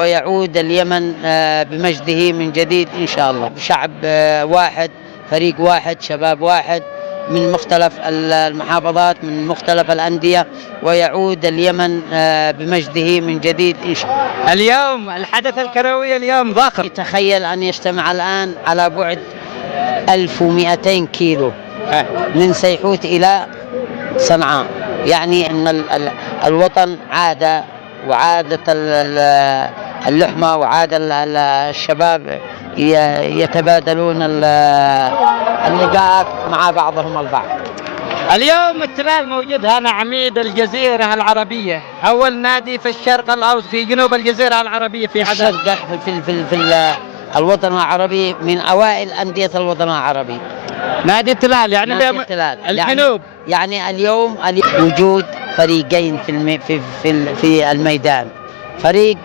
ويعود اليمن بمجده من جديد إن شاء الله، شعب واحد، فريق واحد، شباب واحد من مختلف المحافظات، من مختلف الأندية، ويعود اليمن بمجده من جديد إن شاء الله. اليوم الحدث الكروي اليوم ضخم. تخيل أن يجتمع الآن على بعد 1200 كيلو من سيحوت إلى صنعاء، يعني أن الوطن عاد، وعادت اللحمة، وعاد الشباب يتبادلون اللقاءات مع بعضهم البعض. اليوم التلال موجود هنا عميد الجزيرة العربية، أول نادي في الشرق الأوسط في جنوب الجزيرة العربية في عدن. في الوطن العربي، من أوائل أندية الوطن العربي نادي التلال، يعني نادي التلال الجنوب. يعني اليوم وجود فريقين في الميدان، فريق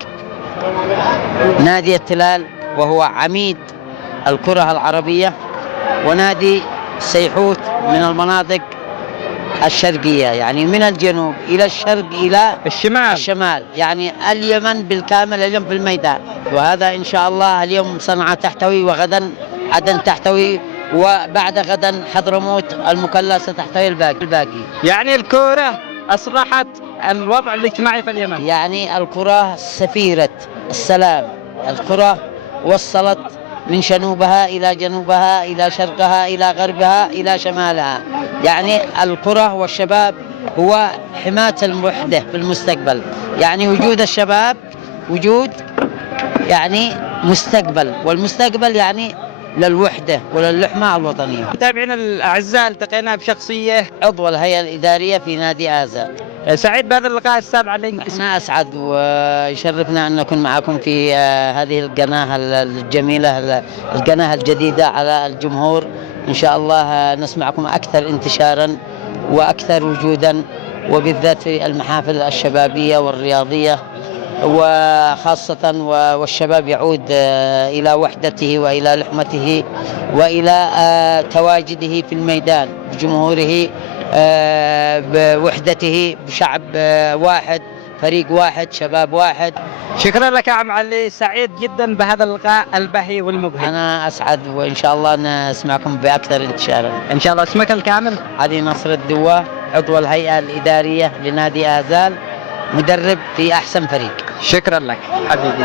نادي التلال وهو عميد الكرة العربية، ونادي سيحوت من المناطق الشرقية، يعني من الجنوب إلى الشرق إلى الشمال، يعني اليمن بالكامل اليوم في الميدان. وهذا إن شاء الله اليوم صنعاء تحتوي، وغدا عدن تحتوي، وبعد غدا حضرموت المكلا ستحتوي الباقي. يعني الكرة أصلحت الوضع الاجتماعي في اليمن، يعني الكرة سفيرة السلام، الكرة وصلت من شنوبها إلى جنوبها، إلى شرقها، إلى غربها، إلى شمالها. يعني الكرة والشباب هو حماية الوحدة في المستقبل، يعني وجود الشباب وجود يعني مستقبل، والمستقبل يعني للوحدة وللحمة الوطنية. متابعينا الأعزاء، التقينا بشخصية عضو الهيئة الإدارية في نادي آزا. سعيد بهذا اللقاء السابع عليك. احنا أسعد ويشرفنا أن نكون معكم في هذه القناة الجميلة، القناة الجديدة على الجمهور. إن شاء الله نسمعكم أكثر انتشارا وأكثر وجودا، وبالذات في المحافل الشبابية والرياضية، وخاصة والشباب يعود إلى وحدته وإلى لحمته وإلى تواجده في الميدان بجمهوره، بوحدته، بشعب واحد، فريق واحد، شباب واحد. شكرا لك يا عم علي، سعيد جدا بهذا اللقاء البهي والمبهج. أنا أسعد، وإن شاء الله نسمعكم بأكثر انتشارا إن شاء الله. اسمك الكامل؟ علي نصر الدوة، عضو الهيئة الإدارية لنادي آزال، مدرب في أحسن فريق. شكرا لك حبيبي.